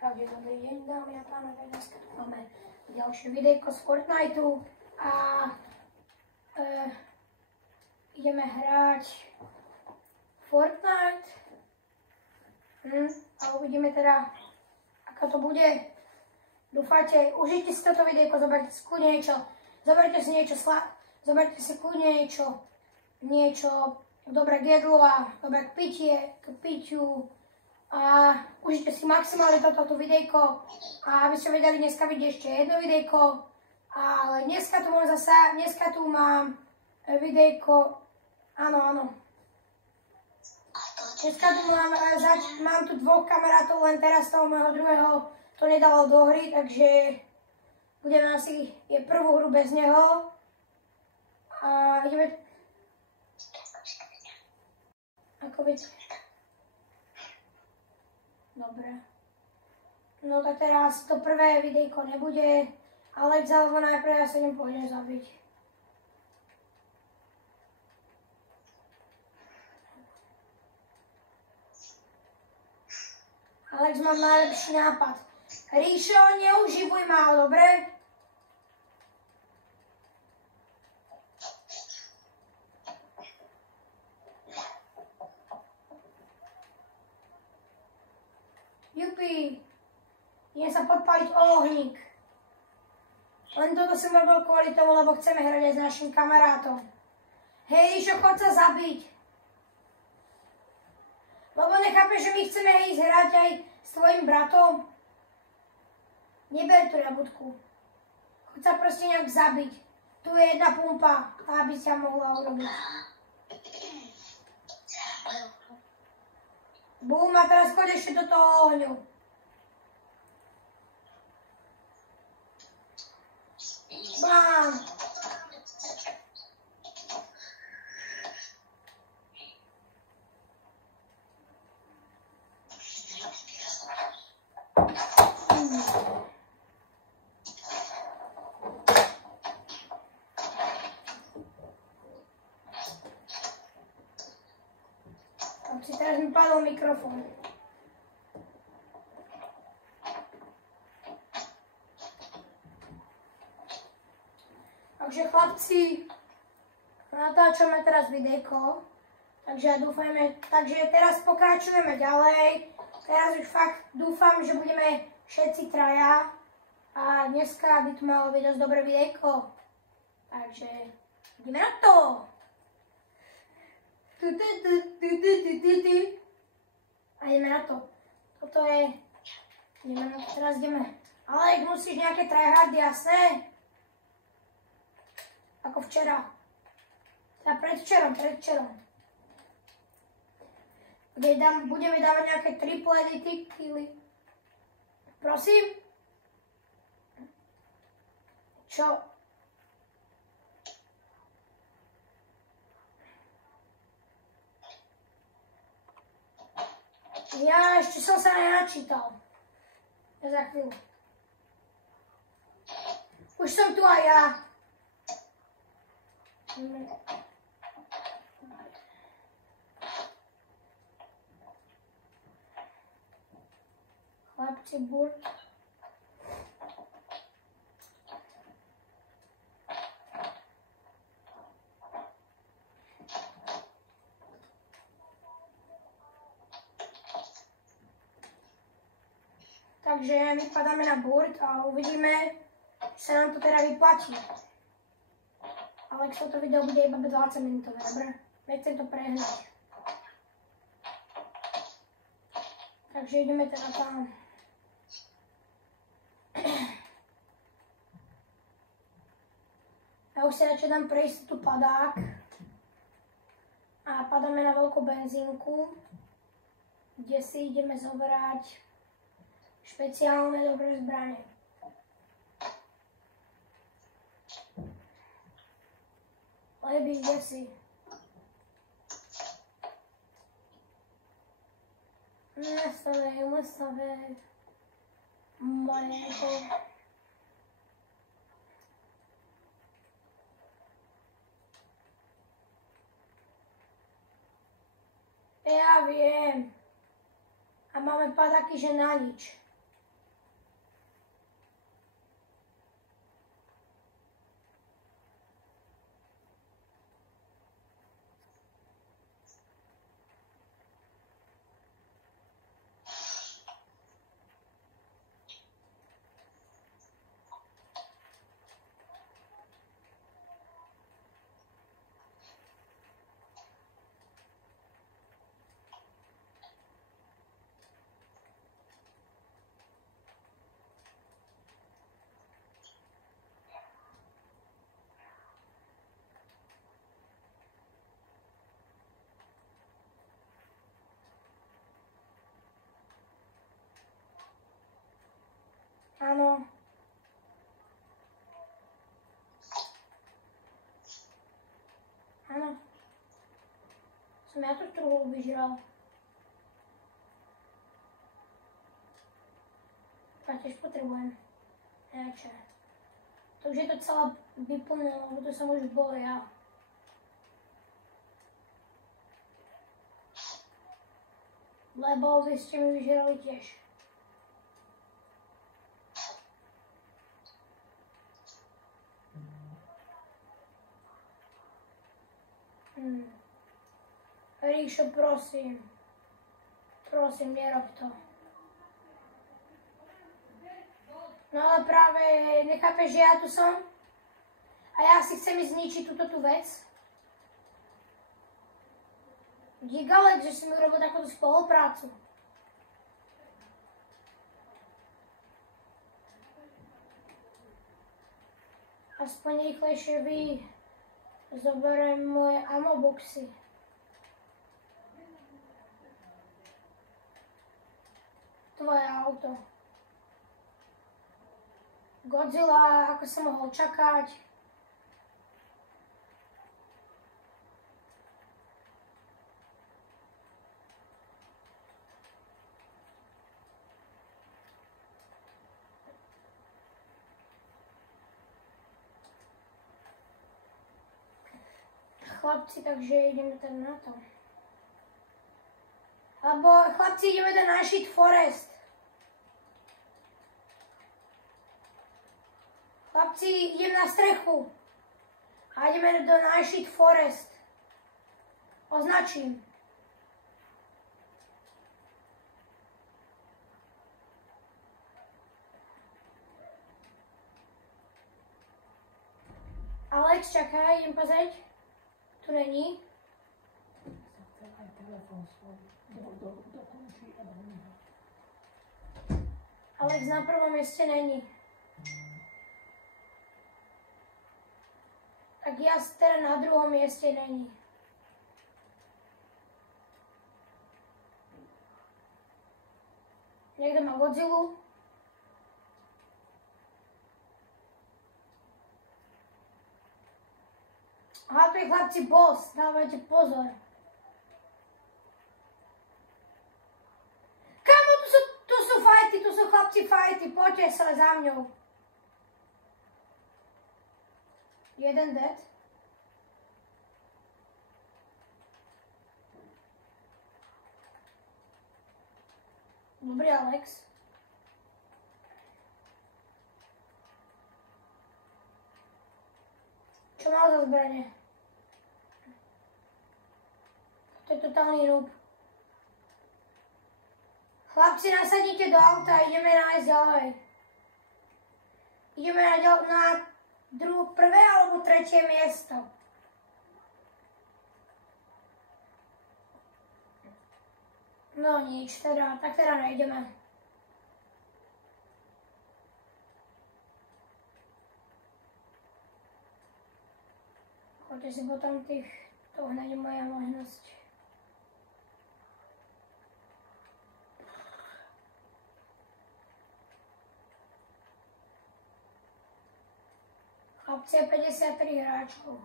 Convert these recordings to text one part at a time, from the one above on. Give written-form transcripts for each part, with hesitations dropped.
Takže dobrý deň, dámy a pánové, dneska tu máme ďalšie videjko z Fortniteu a ideme hrať Fortnite a uvidíme teda, ako to bude. Dúfajte, užite si toto videjko, zoberte si kľudne niečo, zoberte si kľudne niečo dobré k jedlu a dobré k pitiu a užite si maximálne toto videjko a aby ste vedeli, dneska vidieť ešte jedno videjko, ale dneska tu mám videjko, áno. Dneska tu mám tu dvoch kamarátov, len teraz toho môjho druhého to nedalo do hry, takže budeme asi prvú hru bez neho a ideme, ako viete. Dobre. No tak teraz to prvé videjko nebude, Alex, alebo najprv ja sa nepôjdem zabiť. Alex, mám najlepší nápad. Ríšo, neuživuj ma, dobre? Jupi, idem sa podpaliť o ohník. Len toto som robil kvôli tomu, lebo chceme hrať aj s našim kamarátom. Hej, Ríšo, chod sa zabiť. Lebo nechápeš, že my chceme ísť hrať aj s tvojim bratom? Neber tú jabutku. Chod sa proste nejak zabiť. Tu je jedna pumpa, aby sa mohla urobiť. Bum, a teraz choď ešte do toho ohňu. Bám. Teraz mi padol mikrofón. Takže chlapci, natáčame teraz videjko, takže teraz pokračujeme ďalej. Teraz už fakt dúfam, že budeme všetci traja a dneska by tu malo byť dosť dobré videjko. Takže ideme na to! A ideme na to. Toto je... Ideme na to, teraz ideme. Ale musíš nejaké tryhardy, jasné? Ako včera. Teda predvčerom. Budeme dávať nejaké triple edity, killy. Prosím? Čo? Ja ešte som sa nenačítal. Ja za chvíľu. Už som tu aj ja. Chlapci, burt. Takže my padáme na burt a uvidíme, či sa nám to teda vyplatí. Alex, toto video bude iba 20 minútové, dobre? Nechcem to prehnať. Takže ideme teda tam. Ja už si radšej dám pre istotu padák. A padáme na veľkú benzínku, kde si ideme zobrať špeciálne dobré zbrane. Lebi, kde si? Nestavej. Malinko. Ja viem. A máme padáky, že na nič. Áno. Áno. Som ja tu truhlu vyžral. A tiež potrebujem. Nejaké. To už je to celé vyplnilo, lebo to som už bol ja. Lebo vy ste mi vyžrali tiež. Ríšo, prosím. Prosím, nerob to. No ale práve nechápeš, že ja tu som? A ja si chcem ísť zničiť túto vec? Gigalex, že si mi urobil takúto spoluprácu. Aspoň rýchlejšie zoberiem moje ammoboxy. Tvoje auto. Godzilla, ako som mohol čakať. Chlapci, takže ideme tam na to. Alebo chlapci, ideme do Nightshade Forest. Chlapci, idem na strechu. A ideme do Nightshade Forest. Označím. Alex, čakaj, idem pozrieť. Tu není. Alex na prvom mieste není. Tak ja teda na druhom mieste není. Niekto má Godzillu. Aha, tu je chlapci boss, dávajte pozor. Kamo, tu sú fajty, tu sú chlapci fajty, poďte sa za mňou. Jeden dead. Dobrý, Alex. Čo mal za zbranie? To je totálny noob. Chlapci, nasadíte do auta a ideme nájsť ďalej. Ideme na prvé alebo tretie miesto. No nič, tak teda nejdeme. Choďte si potom to hneď moja možnosť. Chlapci je 53 hráčov.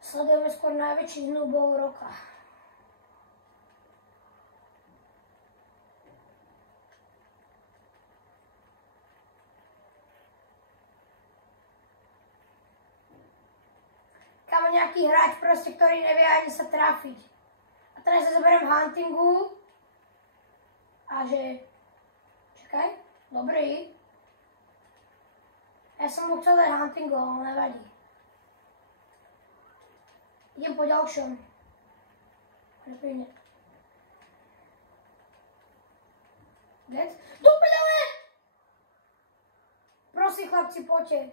Sledujeme skôr najväčších noobov roka. Kamo nejaký hráč proste, ktorý nevie ani sa trafiť. A teraz sa zoberiem huntingu. A že... Čakaj, dobrý. Ja som mu chcel dať huntingu, ale nevadí. Idem po ďalšom. Prepíne. Dead? Do prdele! Prosím, chlapci, poďte.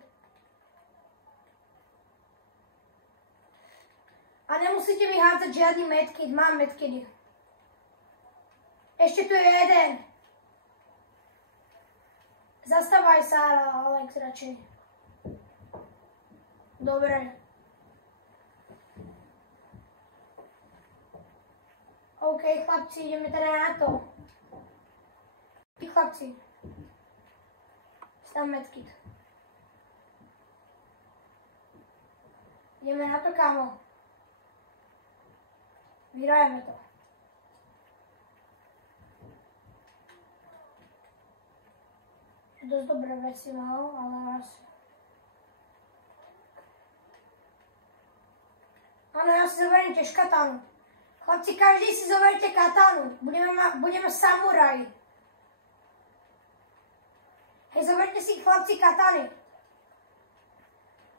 A nemusíte mi hádzať žiadny medkit, mám medkity. Ešte tu je jeden. Zastávaj sa, Alex, radšej. Dobre. OK, chlapci, ideme teda na to. Chlapci. Stav medkit. Ideme na to, kámo. Vyrajeme to. Dosť dobré veci mal, ale asi... Áno, ja si zoberiem tiež katánu. Chlapci, každý si zoberte katánu. Budeme samuraji. Hej, zoberte si, chlapci, katány.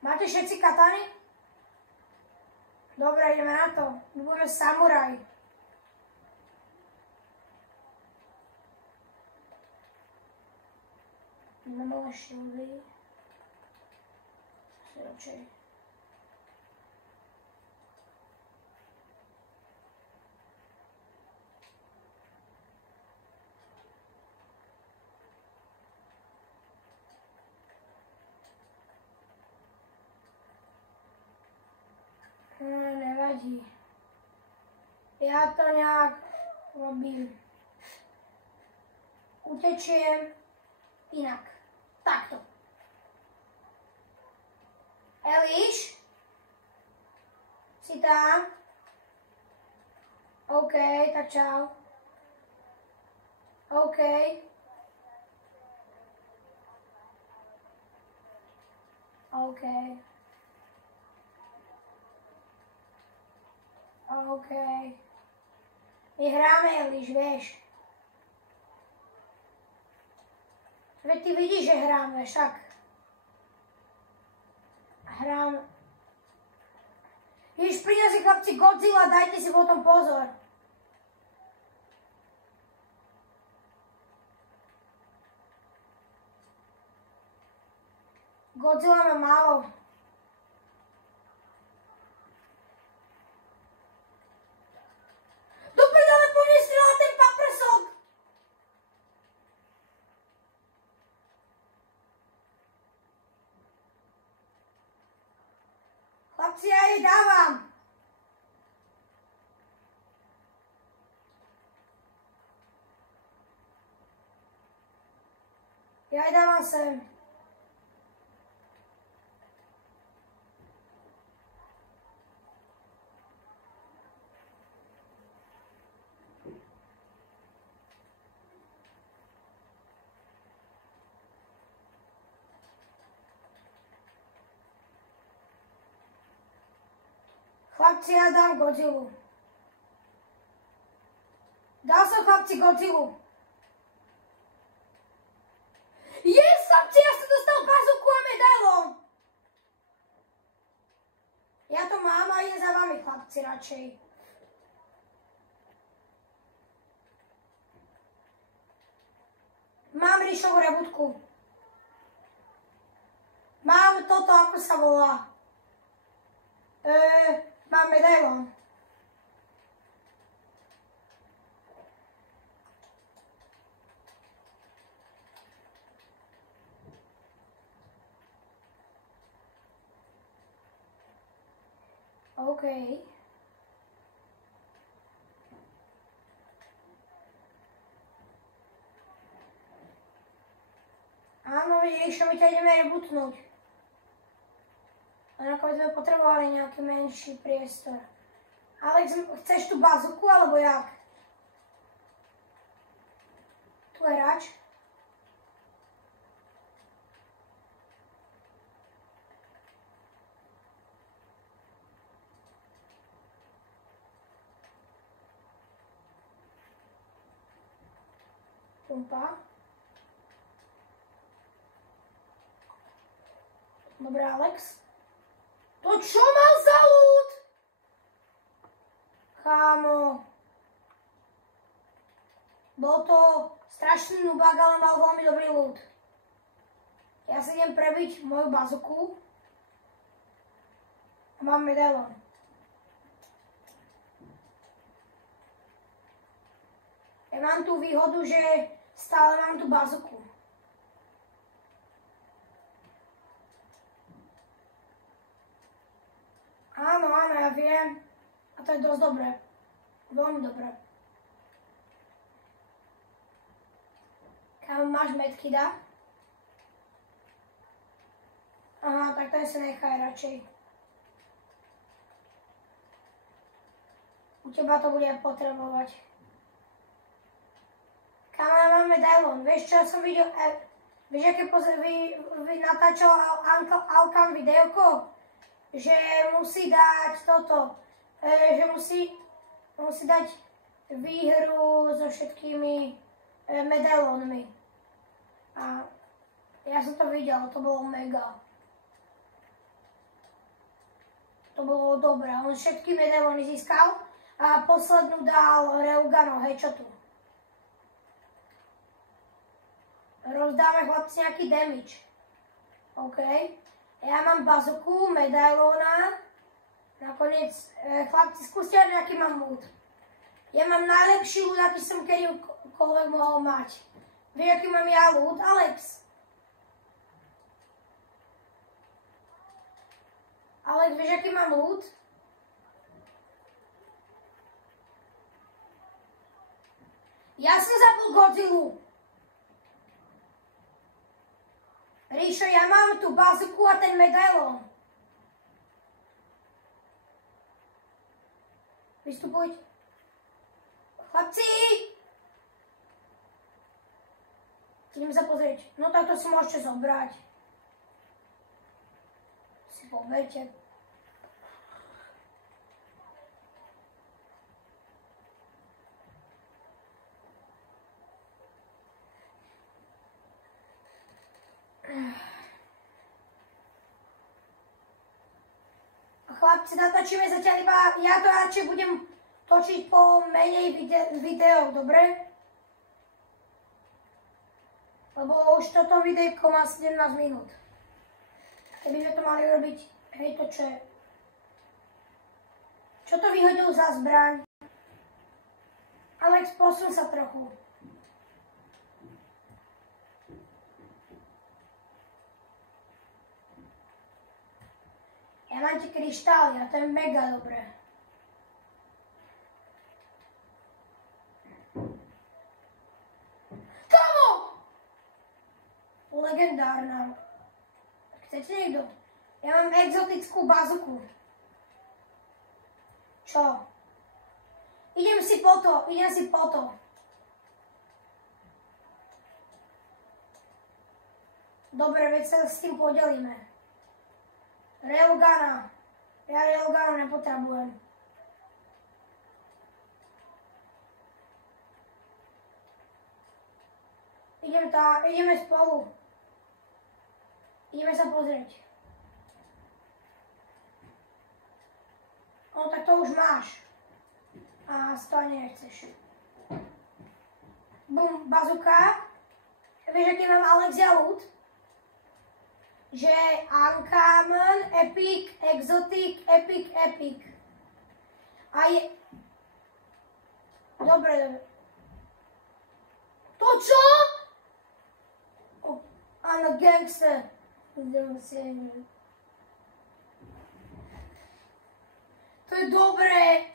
Máte všetci katány? Dobre, ideme na to. My budeme samuraji. Nemám šildy. Si radšej. Nevadí. Ja to nejak robím. Utečiem inak. Takto. Eliš? Si tam? OK, tak čau. OK. OK. OK. My hráme, Eliš, vieš. Veď ty vidíš, že hráme, však. Hráme. Ježiš, príde si, chlapci, Godzilla, dajte si potom pozor. Godzilla má málo. Chlapci, ja jej dávam. Ja jej dávam sem. Chlapci, ja dám Godzillu. Dal som, chlapci, Godzillu. Yes, chlapci, ja som dostal bazuku a medailon. Ja to mám a idem za vami, chlapci, radšej. Mám ríšovú rebutku. Mám toto, ako sa volá. Mám medailon. OK. Áno, vidíš, čo my ťa ideme rebutnúť. Len ako sme potrebovali nejaký menší priestor. Alex, chceš tú bazuku, alebo jak? Tu je hráč. Pumpa. Dobre, Alex. To čo mal za ľud? Chámo. Bol to strašný nubák, ale mal veľmi dobrý ľud. Ja si idem prebiť moju bazuku. A mám medailon. Ja mám tú výhodu, že stále mám tú bazuku. A to je dosť dobré. Veľmi dobré. Kam máš medkida? Aha, tak ten si nechaj radšej. U teba to bude potrebovať. Kam ja mám medailón? Vieš, čo som videl? Vieš, aké natáčal Alkan videoko? Že musí dať toto. Že musí dať výhru so všetkými medailónmi. A ja som to videl, to bolo mega. To bolo dobré. On všetky medailóny získal a poslednú dal Reugano, hej, čo tu? Rozdáme chlapci nejaký damage. OK. Ja mám bazuku, medailóna. Nakoniec, chlapci, skúste, aký mám loot. Ja mám najlepší loot, aký som kedykoľvek mohol mať. Vieš, aký mám ja loot, Alex? Alex, vieš, aký mám loot? Ja som zabil Godzillu. Ríšo, ja mám tú bazuku a ten medailón. Vystupuj. Chlapci! Idem sa pozrieť. No tak to si môžete zobrať. Si poberte. Chlapci, natočíme zatiaľ iba, ja to radšej budem točiť po menej videách, dobre? Lebo už toto videjko má 17 minút. Keby sme to mali robiť, hej, to čo je? Čo to vyhodil za zbraň? Alex, posun sa trochu. Ja mám tie kryštály a to je mega dobré. Kamo! Legendárna. Chcete niekto? Ja mám exotickú bazuku. Čo? Idem si po to. Dobre, veď sa s tým podelíme. Railguna. Ja Railgunu nepotrebujem. Ideme spolu. Ideme sa pozrieť. No tak to už máš. A z toho nechceš. Bum, bazuka. Vieš, aký mám Alexia loot? Že uncommon, epic, exotic, epic. A je... Dobre. To čo? Áno, gangster. To je dobré.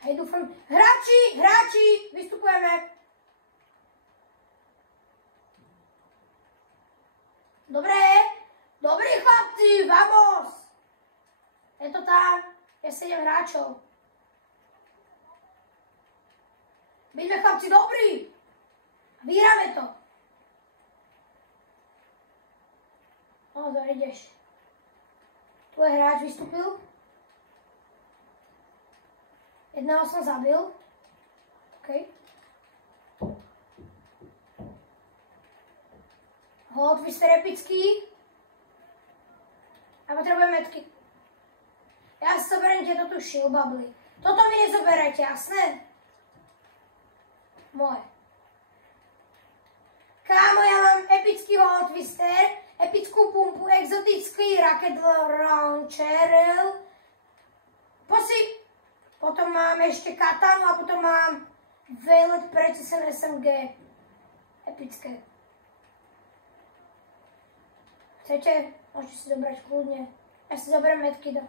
Hej, dúfam. Hráči, vystupujeme. Dobre, dobrý chlapci, vamos. Je to tam, je 7 hráčov. My sme chlapci dobrí. Vyhráme to. No, to ideš. Tu je hráč vystúpil. Jedného som zabil. OK. Hot Twister epický. A potrebujem metky. Ja si zoberiem tieto tu shieldbubly. Toto mi nezoberajte, jasné? Moje. Kámo, ja mám epický Hot Twister, epickú pumpu, exotický Rocket Launcher. Potom mám ešte katanu a potom mám Vejlet Precision SMG. Epické. Chcete? Môžete si zobrať kľudne. Ja si zoberiem medkita.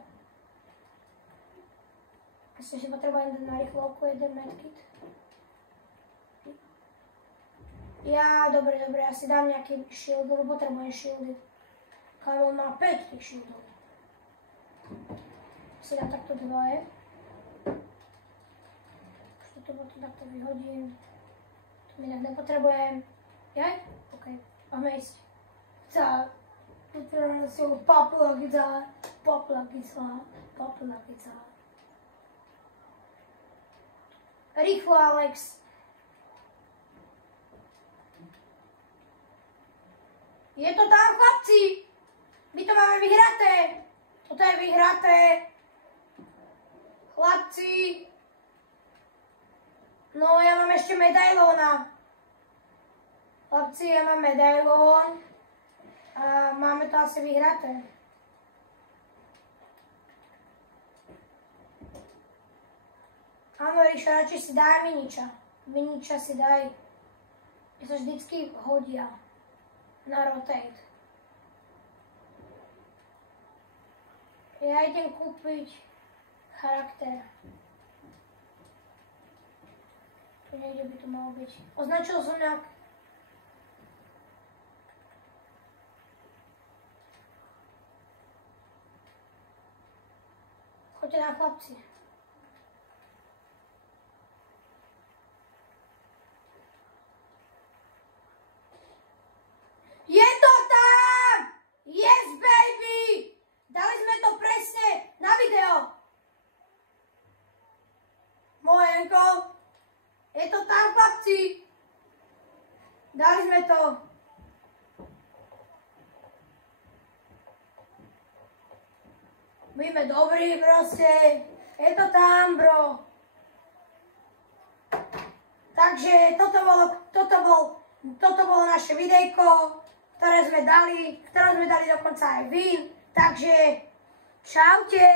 Myslím, že potrebujem dať na rýchlovku jeden medkit. Dobre, ja si dám nejaký shield, lebo potrebujem shieldy. Kámo má 5 tých shieldov. Si dám takto dvoje. Už toto takto vyhodím. To mi inak nepotrebujem. Jaj? OK. Máme ísť. Potrebujem si ho paplagica. Rýchlo, Alex. Je to tam, chlapci. My to máme vyhraté. Toto je vyhraté. Chlapci. No, ja mám ešte medailóna. Chlapci, ja mám medailón. A máme to asi vyhraté. Áno, Ríša, radšej si daj Miniča. Miniča si daj. Ja sa vždycky hodia na rotate. Ja idem kúpiť charakter. Tu niekde by to malo byť. Označil som nejak. Choďte na chlapci. Je to tam! Yes, baby! Dali sme to presne na video. Mojenko, je to tam, chlapci. Dali sme to. My sme dobrí proste. Je to tam, bro. Takže toto bolo naše videjko, ktoré sme dali dokonca aj vy. Takže čaute.